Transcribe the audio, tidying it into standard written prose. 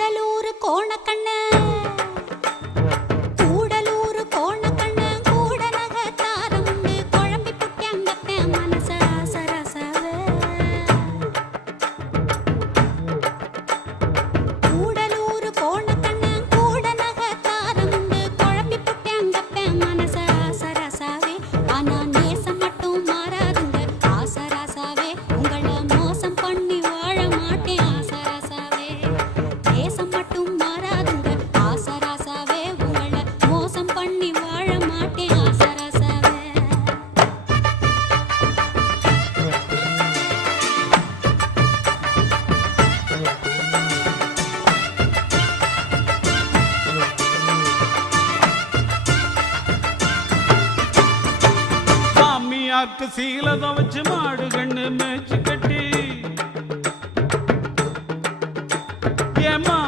கூடலூர் கோணக்கண்ண கூடலூர் கோணக்கண்ண கூட நகத்தாரமுண்டு குழம்பி புட்டியங்கப்ப மனச ஆசரசவே கூடலூர் கோணக்கண்ண கூட நகத்தாரமுண்டு குழம்பி புட்டியங்கப்ப மனச ஆசரசவே ஆனா நேசம் மட்டும் மாறாதுங்க ஆசரசவே உங்கள மோசம் பண்ணி வாழ மாட்டேன் ஆசரசவே நேசம் மட்டும் மாறாதுங்க ஆசரசவே உங்கள மோசம் பண்ணி வாழ மாட்டேன் ஆசரசவே சாமியாக்கு சீலத வச்சு மாடு கண்ணு மேய்ச்சி கட்டி